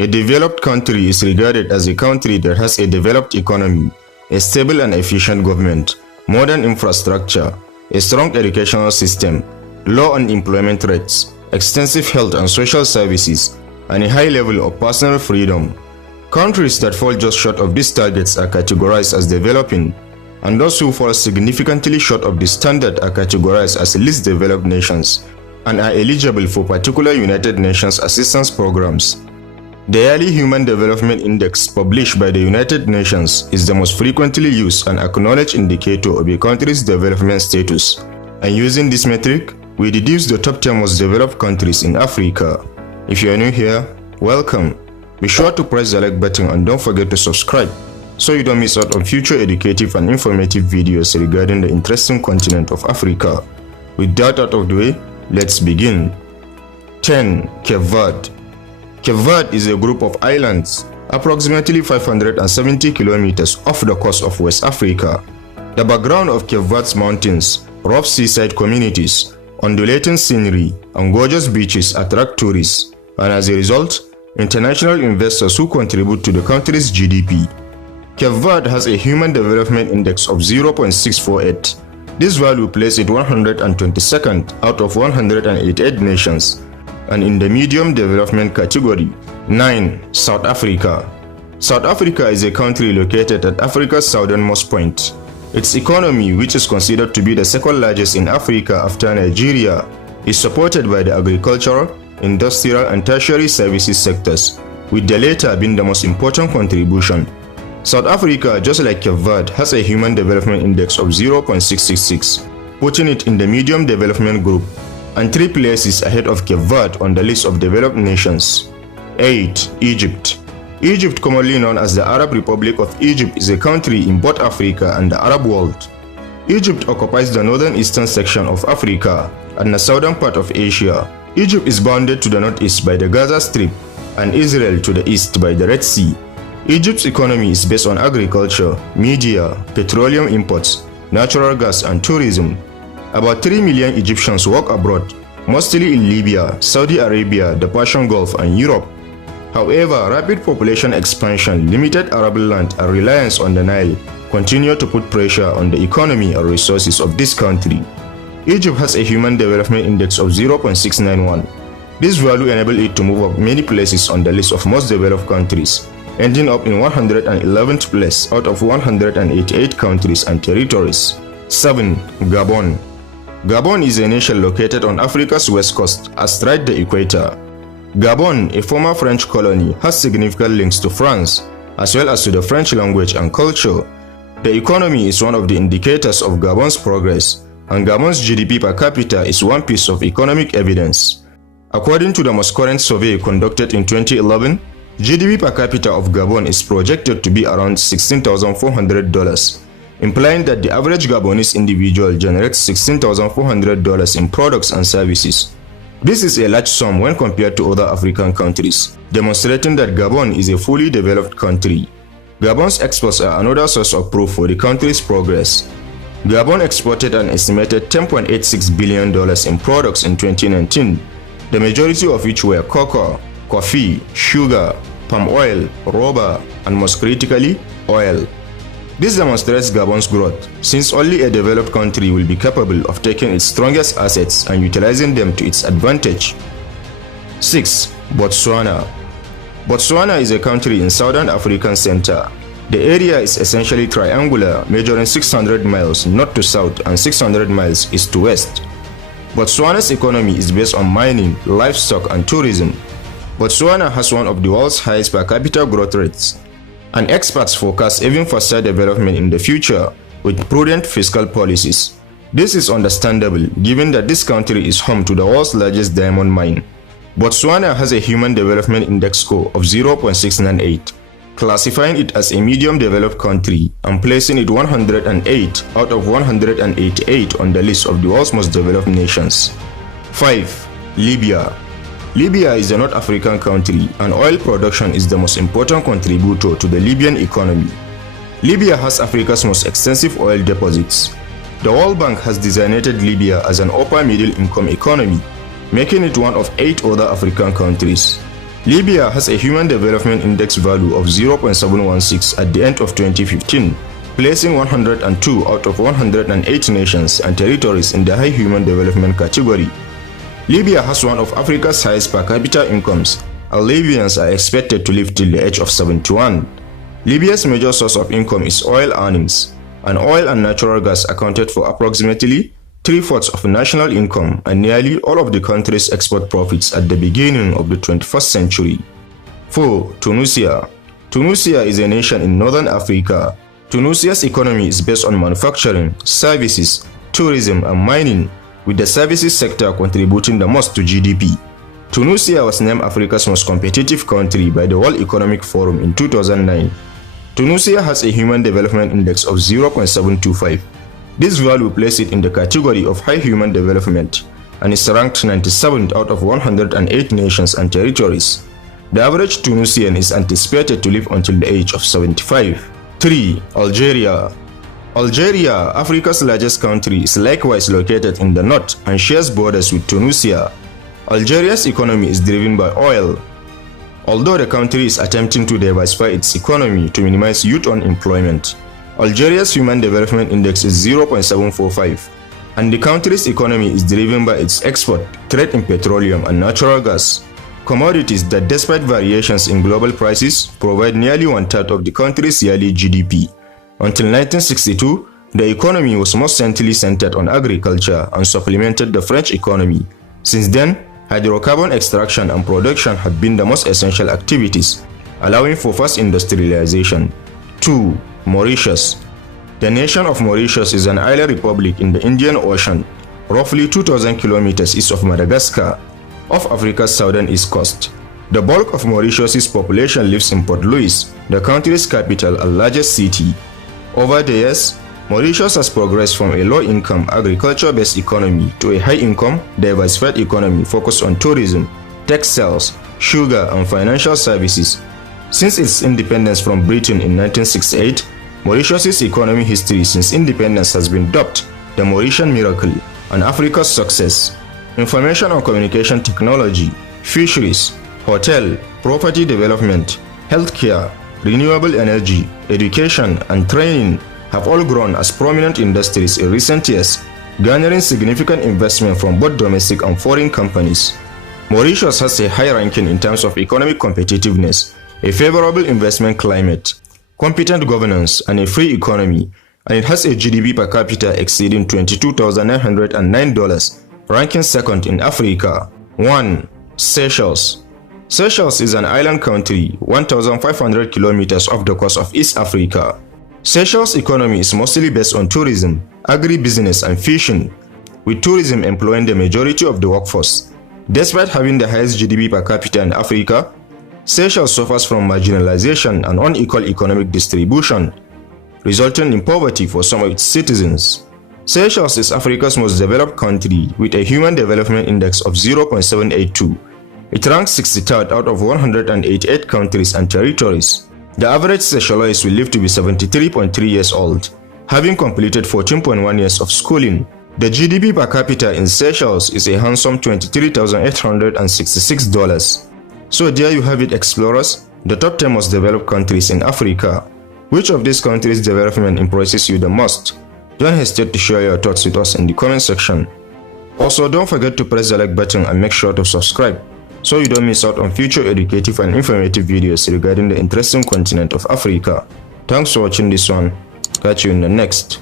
A developed country is regarded as a country that has a developed economy, a stable and efficient government, modern infrastructure, a strong educational system, low unemployment rates, extensive health and social services, and a high level of personal freedom. Countries that fall just short of these targets are categorized as developing, and those who fall significantly short of this standard are categorized as least developed nations and are eligible for particular United Nations assistance programs. The Yearly Human Development Index published by the United Nations is the most frequently used and acknowledged indicator of a country's development status, and using this metric, we deduce the top 10 most developed countries in Africa. If you are new here, welcome. Be sure to press the like button and don't forget to subscribe so you don't miss out on future educative and informative videos regarding the interesting continent of Africa. With that out of the way, let's begin. 10. Cape Verde. Cape Verde is a group of islands approximately 570 kilometers off the coast of West Africa. The background of Cape Verde's mountains, rough seaside communities, undulating scenery, and gorgeous beaches attract tourists, and as a result, international investors who contribute to the country's GDP. Cape Verde has a Human Development Index of 0.648. This value places it 122nd out of 188 nations, and in the medium development category. 9. South Africa. South Africa is a country located at Africa's southernmost point. Its economy, which is considered to be the second largest in Africa after Nigeria, is supported by the agricultural, industrial and tertiary services sectors, with the latter being the most important contribution. South Africa, just like Cape Verde, has a Human Development Index of 0.666, putting it in the medium development group, and 3 places ahead of Cape Verde on the list of developed nations. 8. Egypt. Egypt, commonly known as the Arab Republic of Egypt, is a country in both Africa and the Arab world. Egypt occupies the northern eastern section of Africa and the southern part of Asia. Egypt is bounded to the northeast by the Gaza Strip and Israel to the east by the Red Sea. Egypt's economy is based on agriculture, media, petroleum imports, natural gas and tourism. About 3 million Egyptians work abroad, mostly in Libya, Saudi Arabia, the Persian Gulf and Europe. However, rapid population expansion, limited arable land and reliance on the Nile continue to put pressure on the economy and resources of this country. Egypt has a Human Development Index of 0.691. This value enables it to move up many places on the list of most developed countries, ending up in 111th place out of 188 countries and territories. 7. Gabon. Gabon is a nation located on Africa's west coast, astride the equator. Gabon, a former French colony, has significant links to France, as well as to the French language and culture. The economy is one of the indicators of Gabon's progress, and Gabon's GDP per capita is one piece of economic evidence. According to the most current survey conducted in 2011, GDP per capita of Gabon is projected to be around $16,400, implying that the average Gabonese individual generates $16,400 in products and services. This is a large sum when compared to other African countries, demonstrating that Gabon is a fully developed country. Gabon's exports are another source of proof for the country's progress. Gabon exported an estimated $10.86 billion in products in 2019, the majority of which were cocoa, coffee, sugar, palm oil, rubber, and most critically, oil. This demonstrates Gabon's growth, since only a developed country will be capable of taking its strongest assets and utilizing them to its advantage. 6. Botswana. Botswana is a country in southern African center. The area is essentially triangular, measuring 600 miles north to south and 600 miles east to west. Botswana's economy is based on mining, livestock, and tourism. Botswana has one of the world's highest per capita growth rates, and experts forecast even faster development in the future with prudent fiscal policies. This is understandable given that this country is home to the world's largest diamond mine. Botswana has a Human Development Index score of 0.698, classifying it as a medium developed country and placing it 108 out of 188 on the list of the world's most developed nations. 5. Libya. Libya is a North African country, and oil production is the most important contributor to the Libyan economy. Libya has Africa's most extensive oil deposits. The World Bank has designated Libya as an upper middle income economy, making it one of 8 other African countries. Libya has a Human Development Index value of 0.716 at the end of 2015, placing 102 out of 108 nations and territories in the high human development category. Libya has one of Africa's highest per capita incomes, and Libyans are expected to live till the age of 71. Libya's major source of income is oil earnings, and oil and natural gas accounted for approximately 3/4 of national income and nearly all of the country's export profits at the beginning of the 21st century. 4. Tunisia. Tunisia is a nation in northern Africa. Tunisia's economy is based on manufacturing, services, tourism, and mining, with the services sector contributing the most to GDP. Tunisia was named Africa's most competitive country by the World Economic Forum in 2009. Tunisia has a Human Development Index of 0.725. This value places it in the category of high human development and is ranked 97th out of 108 nations and territories. The average Tunisian is anticipated to live until the age of 75. 3. Algeria. Algeria, Africa's largest country, is likewise located in the north and shares borders with Tunisia. Algeria's economy is driven by oil. Although the country is attempting to diversify its economy to minimize youth unemployment, Algeria's Human Development Index is 0.745, and the country's economy is driven by its export, trade in petroleum and natural gas, commodities that, despite variations in global prices, provide nearly 1/3 of the country's yearly GDP. Until 1962, the economy was mostly centered on agriculture and supplemented the French economy. Since then, hydrocarbon extraction and production have been the most essential activities, allowing for fast industrialization. 2. Mauritius. The nation of Mauritius is an island republic in the Indian Ocean, roughly 2,000 kilometers east of Madagascar, off Africa's southern east coast. The bulk of Mauritius's population lives in Port Louis, the country's capital and largest city. Over the years, Mauritius has progressed from a low-income agriculture-based economy to a high-income, diversified economy focused on tourism, textiles, sugar, and financial services. Since its independence from Britain in 1968, Mauritius's economic history since independence has been dubbed the Mauritian Miracle and Africa's Success. Information and communication technology, fisheries, hotel, property development, healthcare, renewable energy, education, and training have all grown as prominent industries in recent years, garnering significant investment from both domestic and foreign companies. Mauritius has a high ranking in terms of economic competitiveness, a favorable investment climate, competent governance, and a free economy, and it has a GDP per capita exceeding $22,909, ranking second in Africa. 1. Seychelles. Seychelles is an island country 1,500 kilometers off the coast of East Africa. Seychelles' economy is mostly based on tourism, agribusiness, and fishing, with tourism employing the majority of the workforce. Despite having the highest GDP per capita in Africa, Seychelles suffers from marginalization and unequal economic distribution, resulting in poverty for some of its citizens. Seychelles is Africa's most developed country with a Human Development Index of 0.782. It ranks 63rd out of 188 countries and territories. The average Seychellese will live to be 73.3 years old, having completed 14.1 years of schooling. The GDP per capita in Seychelles is a handsome $23,866. So there you have it, explorers, the top 10 most developed countries in Africa. Which of these countries' development impresses you the most? Don't hesitate to share your thoughts with us in the comment section. Also, don't forget to press the like button and make sure to subscribe, so you don't miss out on future educative and informative videos regarding the interesting continent of Africa. Thanks for watching this one. Catch you in the next.